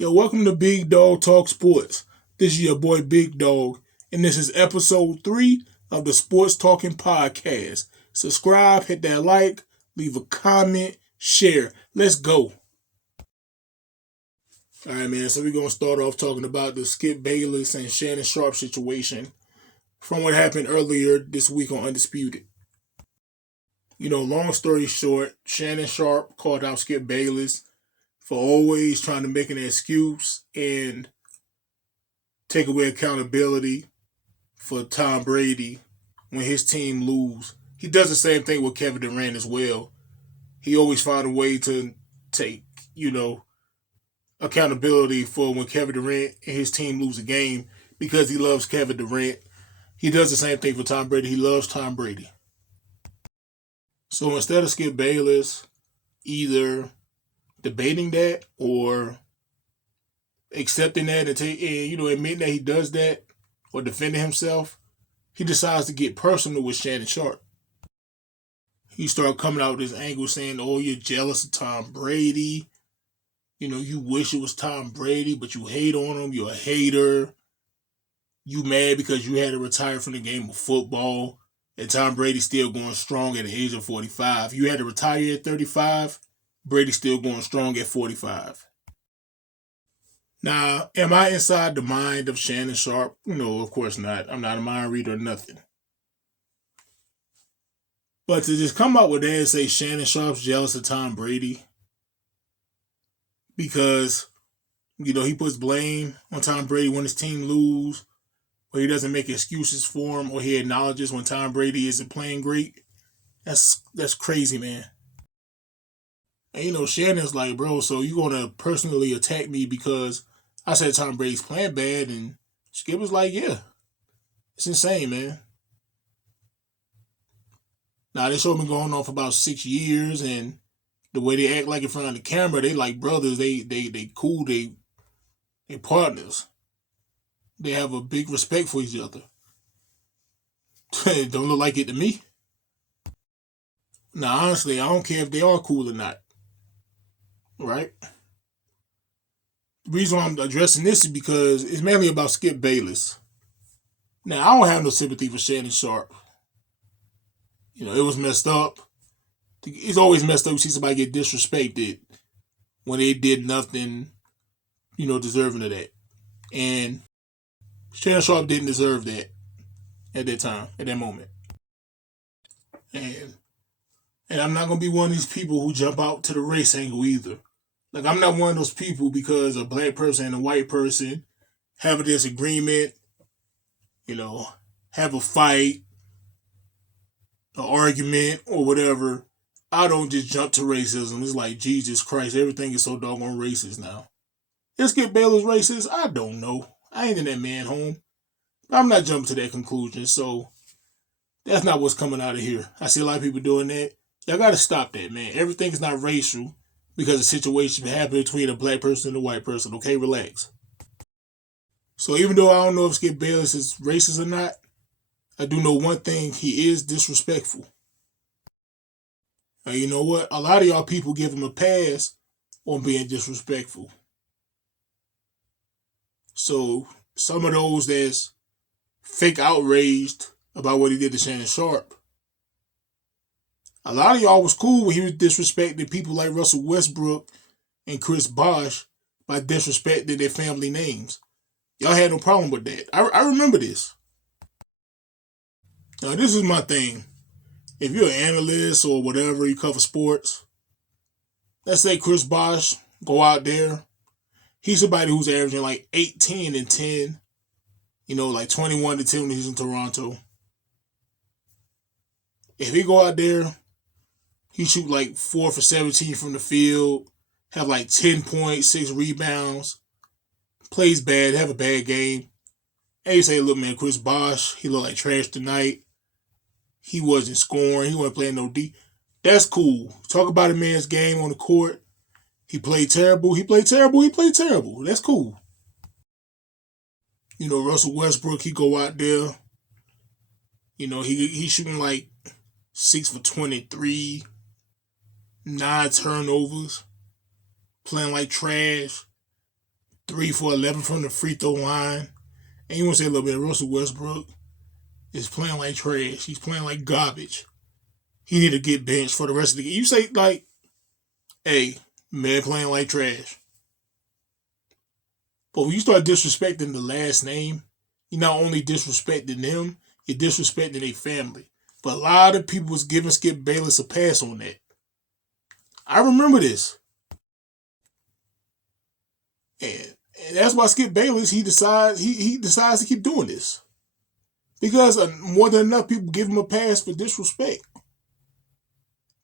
Yo, welcome to Big Dog Talk Sports. This is your boy Big Dog, and this is episode 3 of the Sports Talking Podcast. Subscribe, hit that like, leave a comment, share. Let's go. All right, man, so we're going to start off talking about the Skip Bayless and Shannon Sharpe situation from what happened earlier this week on Undisputed. Long story short, Shannon Sharpe called out Skip Bayless for always trying to make an excuse and take away accountability for Tom Brady when his team lose. He does the same thing with Kevin Durant as well. He always found a way to take, accountability for when Kevin Durant and his team lose a game because he loves Kevin Durant. He does the same thing for Tom Brady. He loves Tom Brady. So instead of Skip Bayless either debating that or accepting that and admitting that he does that or defending himself, he decides to get personal with Shannon Sharpe. He started coming out with this angle saying, "Oh, you're jealous of Tom Brady. You wish it was Tom Brady, but you hate on him. You're a hater. You mad because you had to retire from the game of football, and Tom Brady's still going strong at the age of 45. You had to retire at 35. Brady's still going strong at 45. Now, am I inside the mind of Shannon Sharpe? No, of course not. I'm not a mind reader or nothing. But to just come out with that and say Shannon Sharpe's jealous of Tom Brady because, he puts blame on Tom Brady when his team lose, or he doesn't make excuses for him, or he acknowledges when Tom Brady isn't playing great, that's crazy, man. And Shannon's like, bro, so you gonna personally attack me because I said Tom Brady's playing bad? And Skip was like, yeah. It's insane, man. Now, this show been going on for about 6 years, and the way they act like in front of the camera, they like brothers. They cool. They partners. They have a big respect for each other. It don't look like it to me. Now, honestly, I don't care if they are cool or not. Right? The reason why I'm addressing this is because it's mainly about Skip Bayless. Now, I don't have no sympathy for Shannon Sharpe. It was messed up. It's always messed up to see somebody get disrespected when they did nothing, deserving of that. And Shannon Sharpe didn't deserve that at that time, at that moment. And I'm not going to be one of these people who jump out to the race angle either. Like, I'm not one of those people because a black person and a white person have a disagreement, have a fight, an argument, or whatever. I don't just jump to racism. It's like, Jesus Christ, everything is so doggone racist now. Let's get Bayless racist? I don't know. I ain't in that man home. I'm not jumping to that conclusion, so that's not what's coming out of here. I see a lot of people doing that. Y'all got to stop that, man. Everything is not racial because a situation happened between a black person and a white person. Okay, relax. So even though I don't know if Skip Bayless is racist or not, I do know one thing: he is disrespectful. And you know what? A lot of y'all people give him a pass on being disrespectful. So some of those that's fake outraged about what he did to Shannon Sharpe, a lot of y'all was cool when he was disrespecting people like Russell Westbrook and Chris Bosh by disrespecting their family names. Y'all had no problem with that. I remember this. Now, this is my thing. If you're an analyst or whatever, you cover sports, let's say Chris Bosh go out there. He's somebody who's averaging like 18 and 10, like 21 to 10 when he's in Toronto. If he go out there, he shoot like 4 for 17 from the field, have like 10 points, 6 rebounds, plays bad, have a bad game. And you say, look, man, Chris Bosh, he looked like trash tonight. He wasn't scoring. He wasn't playing no D. That's cool. Talk about a man's game on the court. He played terrible. He played terrible. He played terrible. That's cool. Russell Westbrook, he go out there. He shooting like 6 for 23, 9 turnovers, playing like trash. 3 for 11 from the free throw line. And you want to say a little bit of Russell Westbrook is playing like trash. He's playing like garbage. He need to get benched for the rest of the game. You say, like, hey, man playing like trash. But when you start disrespecting the last name, you're not only disrespecting them, you're disrespecting their family. But a lot of people was giving Skip Bayless a pass on that. I remember this. And that's why Skip Bayless, he decides to keep doing this. Because more than enough people give him a pass for disrespect.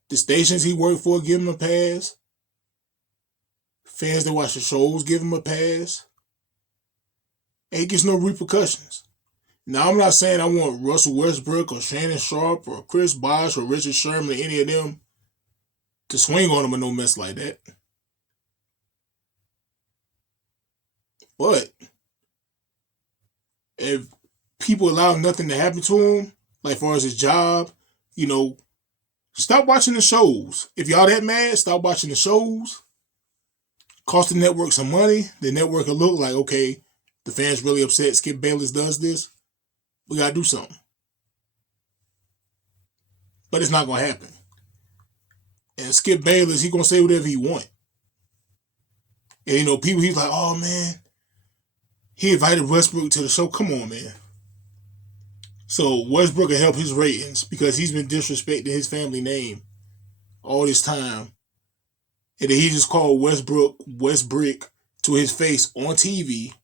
The stations he worked for give him a pass. Fans that watch the shows give him a pass. And he gets no repercussions. Now, I'm not saying I want Russell Westbrook or Shannon Sharpe or Chris Bosh or Richard Sherman or any of them to swing on him or no mess like that. But if people allow nothing to happen to him, like as far as his job, stop watching the shows. If y'all that mad, stop watching the shows. Cost the network some money. The network will look like, okay, the fans really upset Skip Bayless does this. We got to do something. But it's not going to happen. And Skip Bayless, he going to say whatever he want. And, people, he's like, oh, man, he invited Westbrook to the show. Come on, man. So Westbrook will help his ratings because he's been disrespecting his family name all this time. And then he just called Westbrook to his face on TV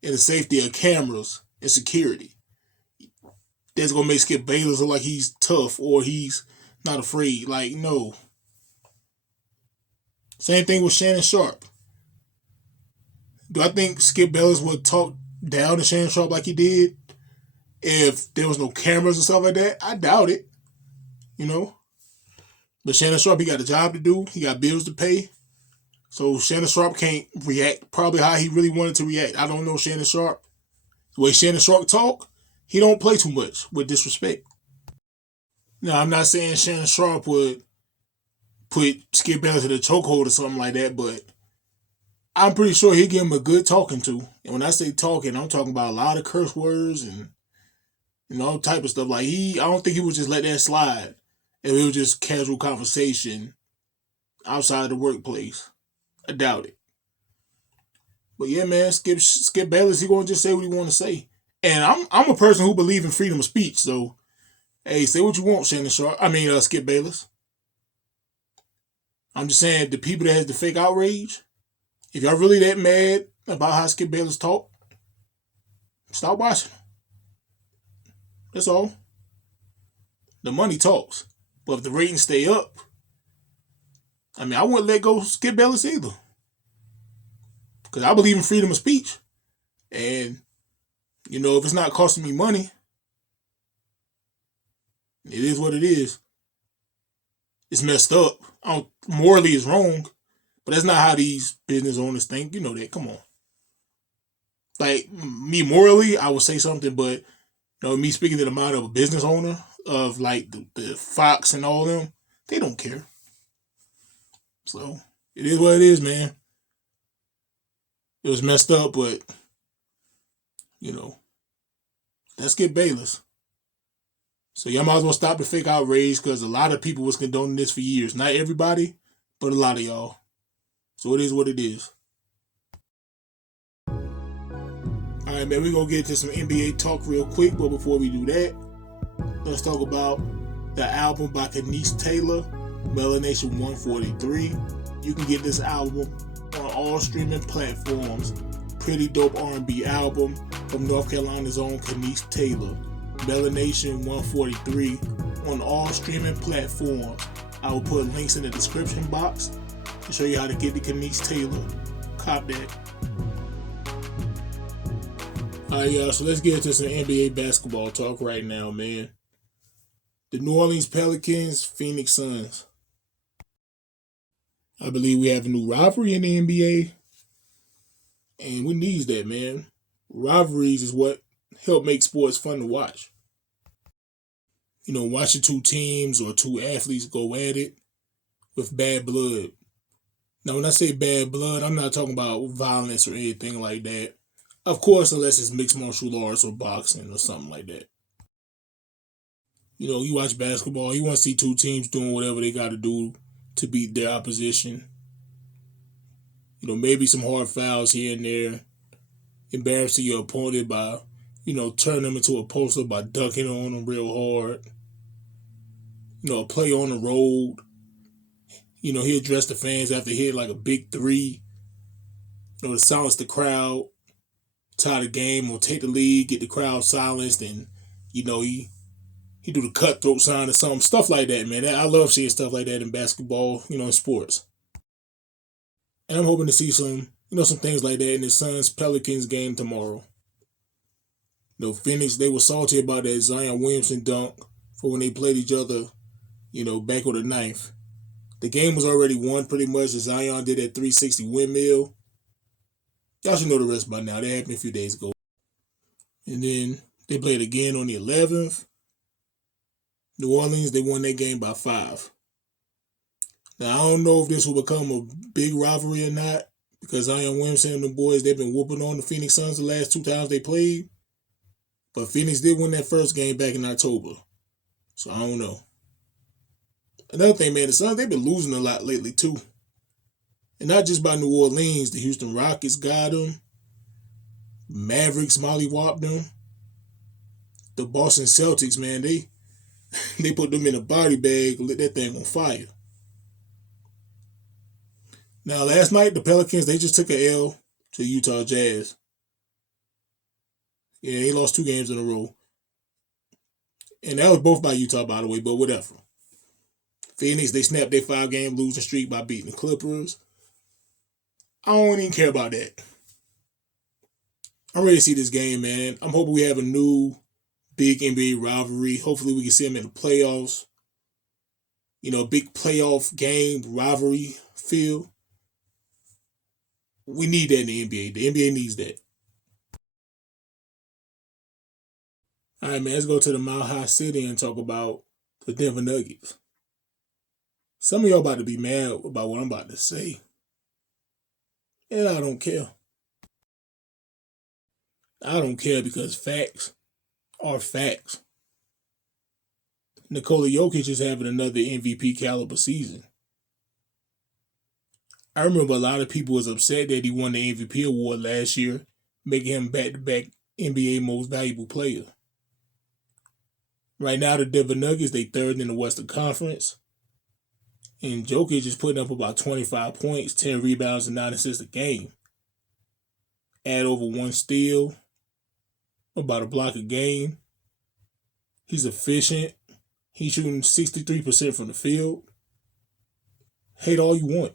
in the safety of cameras and security. That's going to make Skip Bayless look like he's tough or he's not afraid. Like, no. Same thing with Shannon Sharpe. Do I think Skip Bayless would talk down to Shannon Sharpe like he did if there was no cameras and stuff like that? I doubt it. But Shannon Sharpe, he got a job to do. He got bills to pay. So Shannon Sharpe can't react probably how he really wanted to react. I don't know Shannon Sharpe. The way Shannon Sharpe talk, he don't play too much with disrespect. Now, I'm not saying Shannon Sharpe would put Skip Bayless in a chokehold or something like that, but I'm pretty sure he'd give him a good talking to. And when I say talking, I'm talking about a lot of curse words and all type of stuff. Like I don't think he would just let that slide if it was just casual conversation outside the workplace. I doubt it. But yeah, man, Skip Bayless, he gonna just say what he want to say. And I'm a person who believes in freedom of speech. So, hey, say what you want, Skip Bayless. I'm just saying, the people that has the fake outrage, if y'all really that mad about how Skip Bayless talk, stop watching. That's all. The money talks. But if the ratings stay up, I wouldn't let go Skip Bayless either. Because I believe in freedom of speech. And, if it's not costing me money, it is what it is. It's messed up. Morally, it's wrong. But that's not how these business owners think. You know that. Come on. Like, me morally, I would say something, but, me speaking to the mind of a business owner, of like the Fox and all them, they don't care. So, it is what it is, man. It was messed up, but, that's Skip Bayless. So y'all might as well stop the fake outrage because a lot of people was condoning this for years. Not everybody, but a lot of y'all. So it is what it is. All right, man, we're going to get to some NBA talk real quick, but before we do that, let's talk about the album by Kenise Taylor, Melanation 143. You can get this album on all streaming platforms. Pretty dope R&B album from North Carolina's own Kenise Taylor. Melanation 143 on all streaming platforms. I will put links in the description box to show you how to get the Kenise Taylor. Cop that. Alright, y'all, so let's get into some NBA basketball talk right now, man. The New Orleans Pelicans, Phoenix Suns. I believe we have a new rivalry in the NBA. And we need that, man. Rivalries is what help make sports fun to watch. Watching two teams or two athletes go at it with bad blood. Now, when I say bad blood, I'm not talking about violence or anything like that. Of course, unless it's mixed martial arts or boxing or something like that. You watch basketball, you want to see two teams doing whatever they got to do to beat their opposition. Maybe some hard fouls here and there, embarrassing your opponent by, turning them into a poster by dunking on them real hard. A play on the road. He addressed the fans after he hit like a big three. To silence the crowd, tie the game, or take the lead, get the crowd silenced, and he do the cutthroat sign or something, stuff like that, man. I love seeing stuff like that in basketball, in sports. And I'm hoping to see some things like that in the Suns Pelicans game tomorrow. Phoenix, they were salty about that Zion Williamson dunk for when they played each other, back on the ninth. The game was already won pretty much. Zion did that 360 windmill. Y'all should know the rest by now. That happened a few days ago. And then they played again on the 11th. New Orleans, they won that game by 5. Now, I don't know if this will become a big rivalry or not, because Zion Williamson and the boys, they've been whooping on the Phoenix Suns the last 2 times they played. But Phoenix did win that first game back in October. So I don't know. Another thing, man, the Suns, they've been losing a lot lately, too. And not just by New Orleans. The Houston Rockets got them. Mavericks mollywopped them. The Boston Celtics, man, they put them in a body bag and lit that thing on fire. Now, last night, the Pelicans, they just took an L to Utah Jazz. Yeah, they lost 2 games in a row. And that was both by Utah, by the way, but whatever. Phoenix, they snapped their 5-game losing streak by beating the Clippers. I don't even care about that. I'm ready to see this game, man. I'm hoping we have a new big NBA rivalry. Hopefully we can see them in the playoffs. A big playoff game, rivalry feel. We need that in the NBA. The NBA needs that. All right, man, let's go to the Mile High City and talk about the Denver Nuggets. Some of y'all about to be mad about what I'm about to say. And I don't care. I don't care because facts are facts. Nikola Jokic is having another MVP caliber season. I remember a lot of people was upset that he won the MVP award last year, making him back-to-back NBA Most Valuable Player. Right now, the Denver Nuggets, they 3rd in the Western Conference. And Jokic is putting up about 25 points, 10 rebounds, and 9 assists a game. Add over 1 steal, about a block a game. He's efficient. He's shooting 63% from the field. Hate all you want.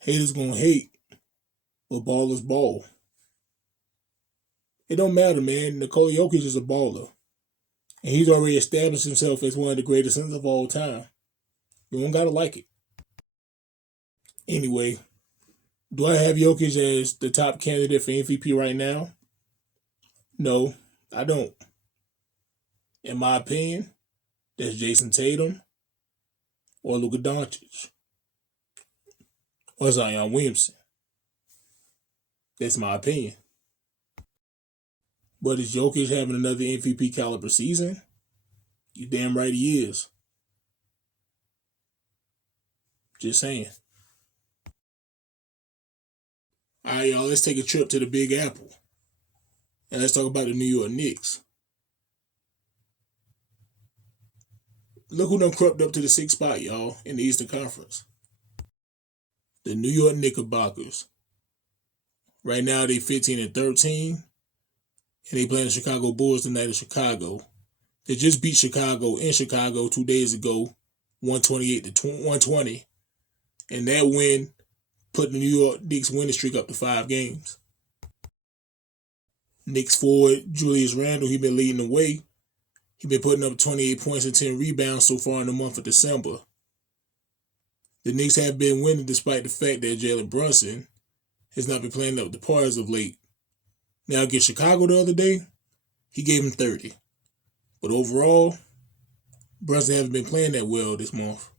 Haters gonna hate, but ballers ball. It don't matter, man. Nikola Jokic is a baller. And he's already established himself as one of the greatest centers of all time. You don't gotta like it. Anyway, do I have Jokic as the top candidate for MVP right now? No, I don't. In my opinion, that's Jason Tatum or Luka Doncic or Zion Williamson. That's my opinion. But is Jokic having another MVP caliber season? You damn right he is. Just saying. All right, y'all, let's take a trip to the Big Apple. And let's talk about the New York Knicks. Look who done crept up to the 6th spot, y'all, in the Eastern Conference. The New York Knickerbockers. Right now, they 15-13. And they playing the Chicago Bulls tonight in Chicago. They just beat Chicago in Chicago 2 days ago, 128-120. And that win put the New York Knicks winning streak up to 5 games. Knicks forward Julius Randle, he been leading the way. He been putting up 28 points and 10 rebounds so far in the month of December. The Knicks have been winning despite the fact that Jalen Brunson has not been playing up the par as of late. Now against Chicago the other day, he gave him 30. But overall, Brunson hasn't been playing that well this month.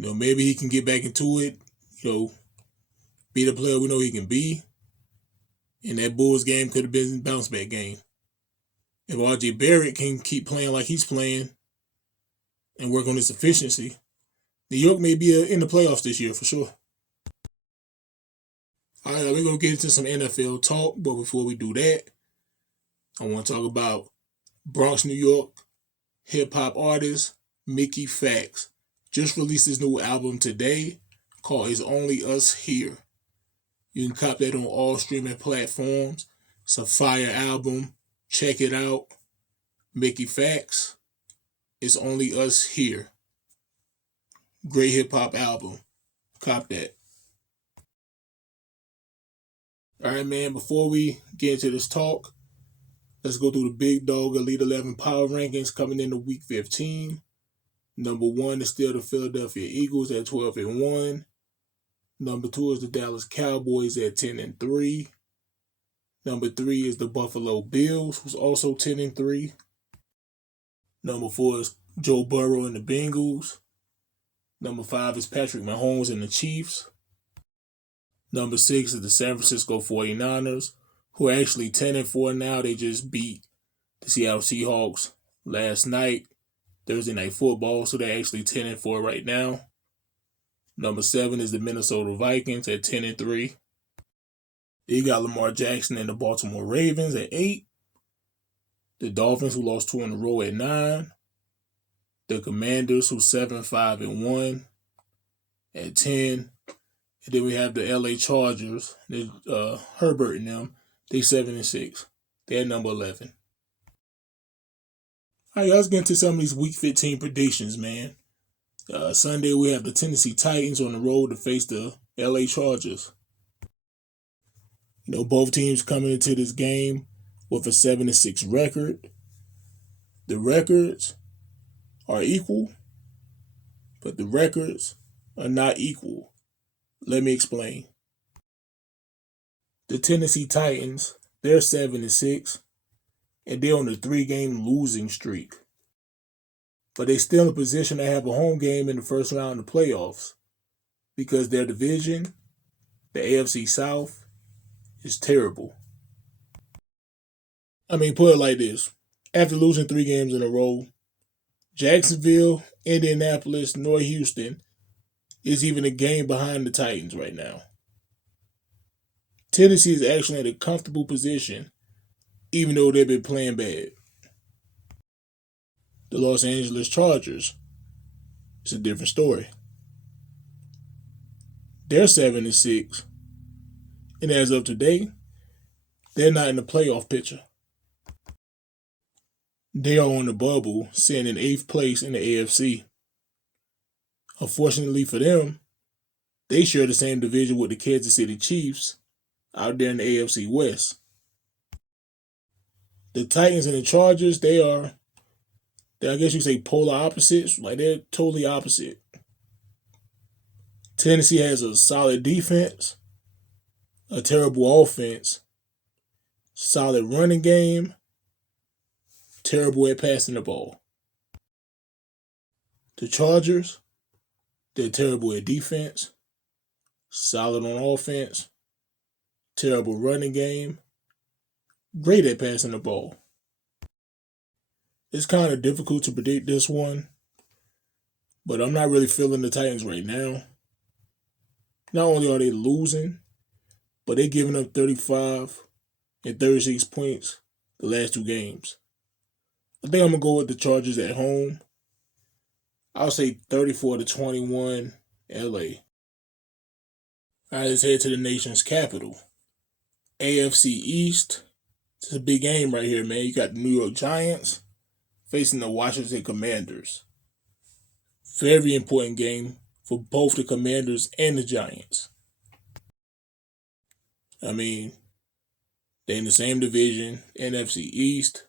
Maybe he can get back into it, be the player we know he can be. And that Bulls game could have been a bounce back game. If RJ Barrett can keep playing like he's playing and work on his efficiency, New York may be in the playoffs this year for sure. All right, we're going to get into some NFL talk, but before we do that, I want to talk about Bronx, New York hip-hop artist Mickey Facts. Just released his new album today called It's Only Us Here. You can cop that on all streaming platforms. It's a fire album. Check it out. Mickey Facts. It's Only Us Here. Great hip-hop album. Cop that. All right, man, before we get into this talk, let's go through the Big Dog Elite 11 power rankings coming into Week 15. Number 1 is still the Philadelphia Eagles at 12-1. Number 2 is the Dallas Cowboys at 10-3. Number 3 is the Buffalo Bills, who's also 10-3. Number 4 is Joe Burrow and the Bengals. Number 5 is Patrick Mahomes and the Chiefs. Number 6 is the San Francisco 49ers, who are actually 10-4 now. They just beat the Seattle Seahawks last night, Thursday Night Football, so they're actually 10-4 right now. Number 7 is the Minnesota Vikings at 10-3. You got Lamar Jackson and the Baltimore Ravens at 8. The Dolphins, who lost 2 in a row, at 9. The Commanders, who's 7-5-1 at 10. And then we have the LA Chargers, Herbert and them. They 7-6. They're at number 11. All right, let's get into some of these Week 15 predictions, man. Sunday, we have the Tennessee Titans on the road to face the LA Chargers. Both teams coming into this game with a 7-6 record. The records are equal, but the records are not equal. Let me explain. The Tennessee Titans, they're 7-6, and they're on a 3-game losing streak. But they're still in a position to have a home game in the first round of the playoffs because their division, the AFC South, is terrible. I mean, put it like this. After losing 3 games in a row, Jacksonville, Indianapolis, nor Houston is even a game behind the Titans right now. Tennessee is actually in a comfortable position, even though they've been playing bad. The Los Angeles Chargers, it's a different story. They're 7-6, and as of today, they're not in the playoff picture. They are on the bubble, sitting in 8th place in the AFC. Unfortunately for them, they share the same division with the Kansas City Chiefs out there in the AFC West. The Titans and the Chargers, I guess you say polar opposites. Like, they're totally opposite. Tennessee has a solid defense, a terrible offense, solid running game, terrible at passing the ball. The Chargers, they're terrible at defense, solid on offense, terrible running game, great at passing the ball. It's kind of difficult to predict this one, but I'm not really feeling the Titans right now. Not only are they losing, but they're giving up 35 and 36 points the last 2 games. I think I'm going to go with the Chargers at home. I'll say 34-21 LA. All right, let's head to the nation's capital. AFC East. It's a big game right here, man. You got the New York Giants facing the Washington Commanders. Very important game for both the Commanders and the Giants. I mean, they're in the same division, NFC East.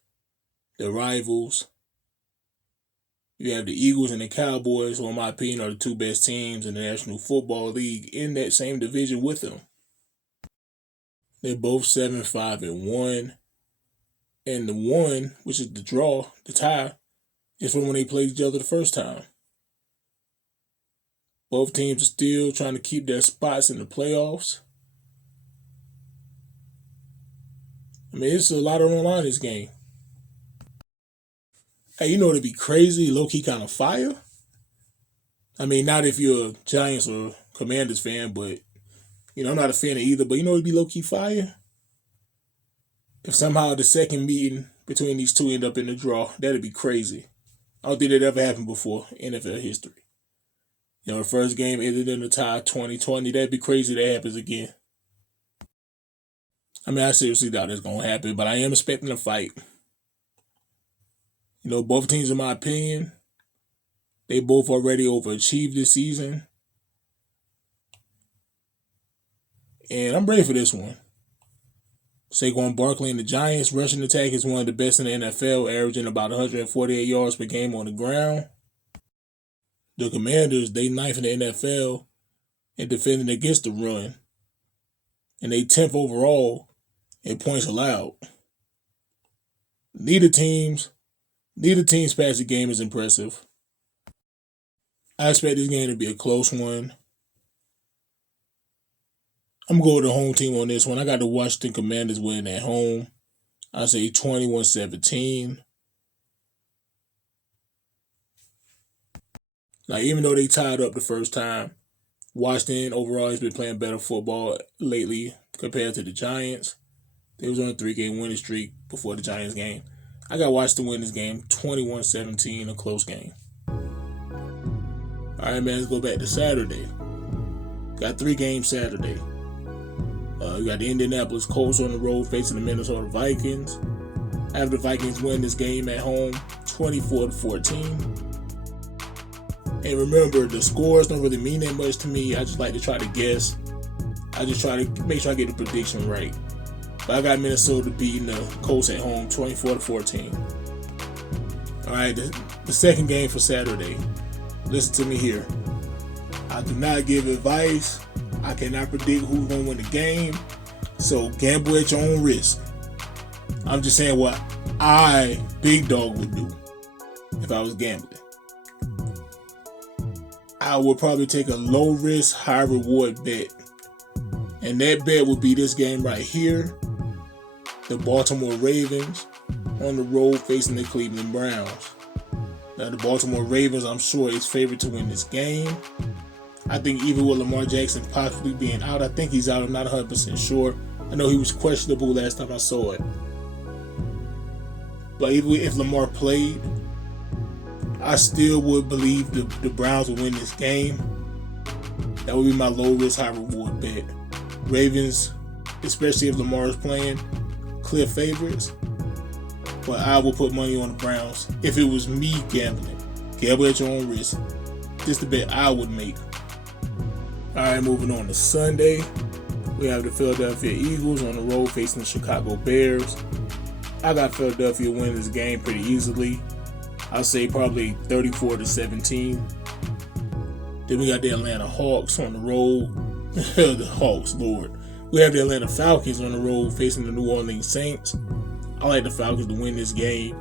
They're rivals. You have the Eagles and the Cowboys, who in my opinion are the 2 best teams in the National Football League in that same division with them. They're both 7-5-1. And the one, which is the draw, the tie, is from when they played each other the first time. Both teams are still trying to keep their spots in the playoffs. I mean, it's a lot on the line this game. Hey, you know it'd be crazy, low-key kind of fire? I mean, not if you're a Giants or Commanders fan, but, I'm not a fan of either, but it'd be low-key fire? If somehow the second meeting between these two end up in the draw, that'd be crazy. I don't think that ever happened before in NFL history. The first game ended in a tie 2020. That'd be crazy if that happens again. I mean, I seriously doubt it's going to happen, but I am expecting a fight. Both teams, in my opinion, they both already overachieved this season. And I'm ready for this one. Saquon Barkley and the Giants' rushing attack is one of the best in the NFL, averaging about 148 yards per game on the ground. The Commanders, they ninth in the NFL in defending against the run. And they 10th overall in points allowed. Neither team's passing game is impressive. I expect this game to be a close one. I'm going to go with the home team on this one. I got the Washington Commanders winning at home. I say 21-17. Now, even though they tied up the first time, Washington overall has been playing better football lately compared to the Giants. They was on a 3-game winning streak before the Giants game. I got Washington win this game 21-17, a close game. All right, man, let's go back to Saturday. Got 3 games Saturday. We got the Indianapolis Colts on the road facing the Minnesota Vikings. After the Vikings win this game at home, 24-14. And remember, the scores don't really mean that much to me. I just like to try to guess. I just try to make sure I get the prediction right. But I got Minnesota beating the Colts at home, 24-14. All right, the second game for Saturday. Listen to me here. I do not give advice. I cannot predict who's going to win the game. So gamble at your own risk. I'm just saying what I, Big Dog, would do if I was gambling. I would probably take a low risk, high reward bet. And that bet would be this game right here. The Baltimore Ravens on the road facing the Cleveland Browns. Now the Baltimore Ravens, I'm sure, is favored to win this game. I think even with Lamar Jackson possibly being out, I think he's out. I'm not 100% sure. I know he was questionable last time I saw it. But even if Lamar played, I still would believe the Browns will win this game. That would be my low risk, high reward bet. Ravens, especially if Lamar is playing, clear favorites. But I will put money on the Browns if it was me gambling. Gamble at your own risk. This is the bet I would make. Alright, moving on to Sunday. We have the Philadelphia Eagles on the road facing the Chicago Bears. I got Philadelphia winning this game pretty easily. I'll say probably 34-17. Then we got the Atlanta Hawks on the road. The Hawks, Lord. We have the Atlanta Falcons on the road facing the New Orleans Saints. I like the Falcons to win this game.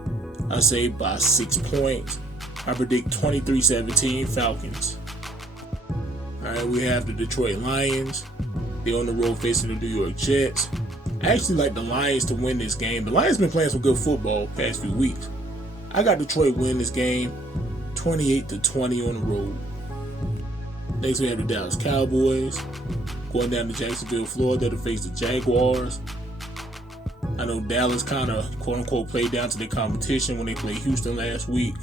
I say by 6 points. I predict 23-17 Falcons. Alright, we have the Detroit Lions. They're on the road facing the New York Jets. I actually like the Lions to win this game. The Lions been playing some good football the past few weeks. I got Detroit win this game 28-20 on the road. Next we have the Dallas Cowboys going down to Jacksonville, Florida to face the Jaguars. I know Dallas kind of quote-unquote played down to their competition when they played Houston last week.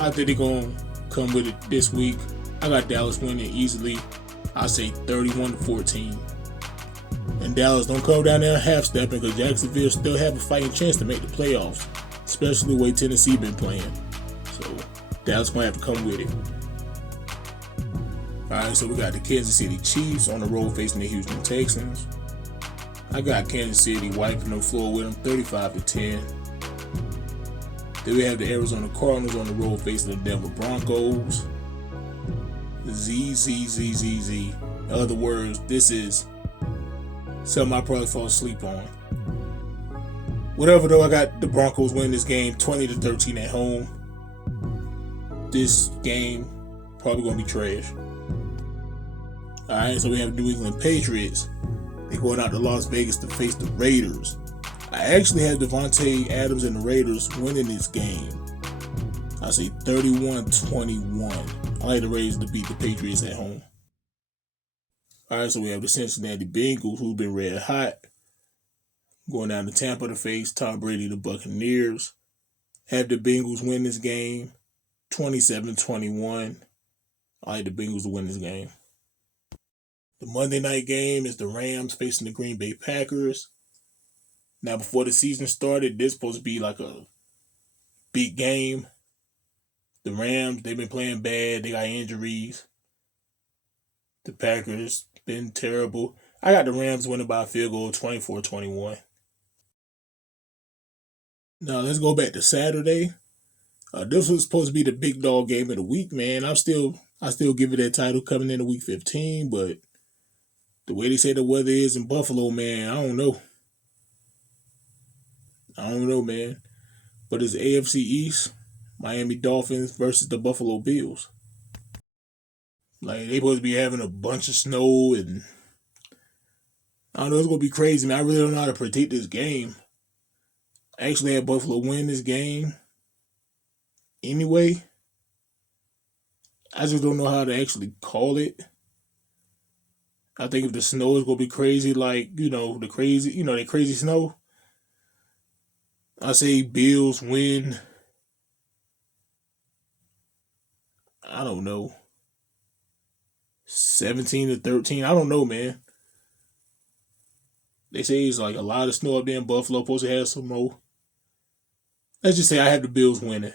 I think they're going to come with it this week. I got Dallas winning easily. I say 31-14. And Dallas don't come down there half-stepping because Jacksonville still have a fighting chance to make the playoffs, especially the way Tennessee been playing. So Dallas going to have to come with it. Alright, so we got the Kansas City Chiefs on the road facing the Houston Texans. I got Kansas City wiping the floor with them 35-10. Then we have the Arizona Cardinals on the road facing the Denver Broncos. Z. In other words, this is something I probably fall asleep on. Whatever though, I got the Broncos winning this game 20-13 at home. This game Probably going to be trash. All right, so we have New England Patriots. They're going out to Las Vegas to face the Raiders. I actually had Devontae Adams and the Raiders winning this game. I say 31-21. I like the Raiders to beat the Patriots at home. All right, so we have the Cincinnati Bengals, who've been red hot, going down to Tampa to face Tom Brady, the Buccaneers. Have the Bengals win this game 27-21. I like the Bengals to win this game. The Monday night game is the Rams facing the Green Bay Packers. Now, before the season started, this is supposed to be like a big game. The Rams, they've been playing bad. They got injuries. The Packers been terrible. I got the Rams winning by a field goal 24-21. Now, let's go back to Saturday. This was supposed to be the big dog game of the week, man. I still give it that title coming into week 15, but the way they say the weather is in Buffalo, man, I don't know. Man. But it's AFC East, Miami Dolphins versus the Buffalo Bills. Like, they supposed to be having a bunch of snow, and I don't know, it's going to be crazy, man. I really don't know how to predict this game. I actually had Buffalo win this game anyway. I just don't know how to actually call it. I think if the snow is going to be crazy, like, that crazy snow, I say Bills win, I don't know, 17-13. I don't know, man. They say it's like a lot of snow up there in Buffalo. Supposed to have some more. Let's just say I have the Bills winning.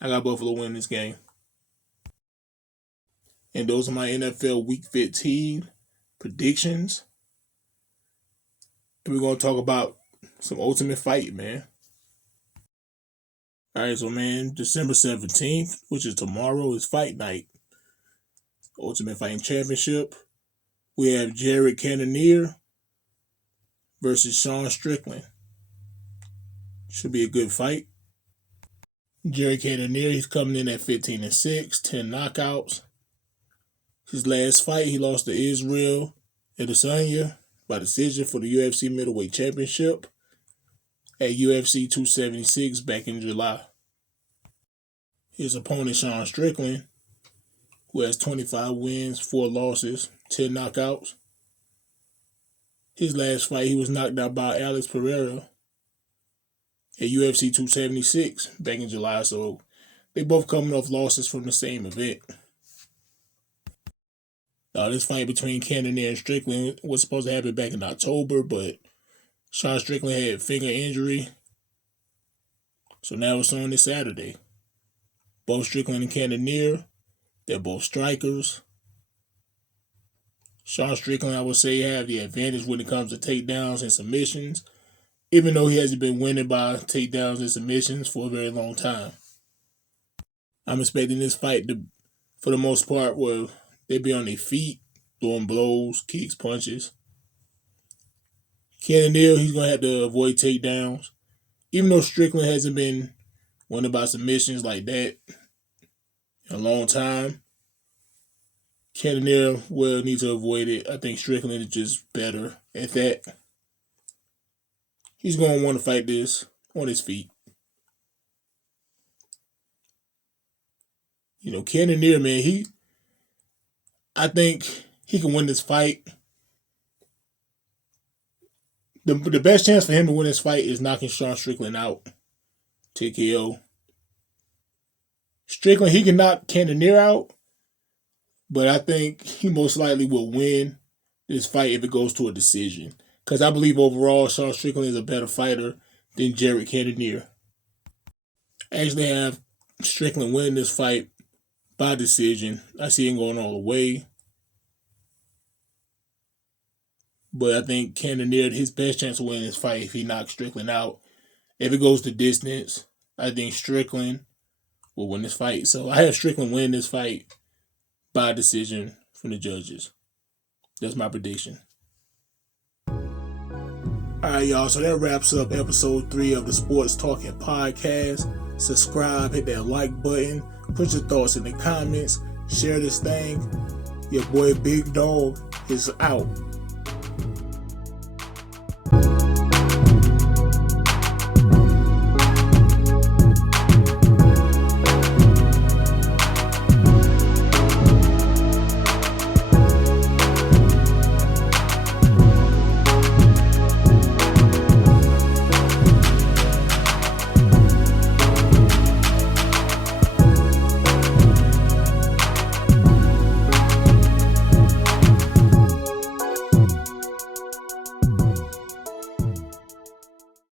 I got Buffalo winning this game. And those are my NFL Week 15 predictions. And we're going to talk about some Ultimate Fight, man. All right, so, man, December 17th, which is tomorrow, is Fight Night. Ultimate Fighting Championship. We have Jason Cannonier versus Sean Strickland. Should be a good fight. Jason Cannonier, he's coming in at 15-6, 10 knockouts. His last fight, he lost to Israel Adesanya by decision for the UFC Middleweight Championship at UFC 276 back in July. His opponent, Sean Strickland, who has 25 wins, 4 losses, 10 knockouts. His last fight, he was knocked out by Alex Pereira at UFC 276 back in July. So they both coming off losses from the same event. This fight between Cannonier and Strickland was supposed to happen back in October, but Sean Strickland had finger injury. So now it's on this Saturday. Both Strickland and Cannonier, they're both strikers. Sean Strickland, I would say, have the advantage when it comes to takedowns and submissions, even though he hasn't been winning by takedowns and submissions for a very long time. I'm expecting this fight to, for the most part, where they be on their feet, throwing blows, kicks, punches. Cannonier, he's going to have to avoid takedowns. Even though Strickland hasn't been winning by submissions like that in a long time, Cannonier will need to avoid it. I think Strickland is just better at that. He's going to want to fight this on his feet. Cannonier, man, I think he can win this fight. The best chance for him to win this fight is knocking Sean Strickland out. TKO. Strickland, he can knock Cannonier out, but I think he most likely will win this fight if it goes to a decision. Because I believe overall Sean Strickland is a better fighter than Jason Cannonier. I actually have Strickland winning this fight by decision. I see him going all the way. But I think Cannonier, his best chance to win this fight if he knocks Strickland out. If it goes to distance, I think Strickland will win this fight. So I have Strickland win this fight by decision from the judges. That's my prediction. All right, y'all. So that wraps up episode 3 of the Sports Talking Podcast. subscribe, hit that like button, put your thoughts in the comments, share this thing. Your boy Big Dog is out.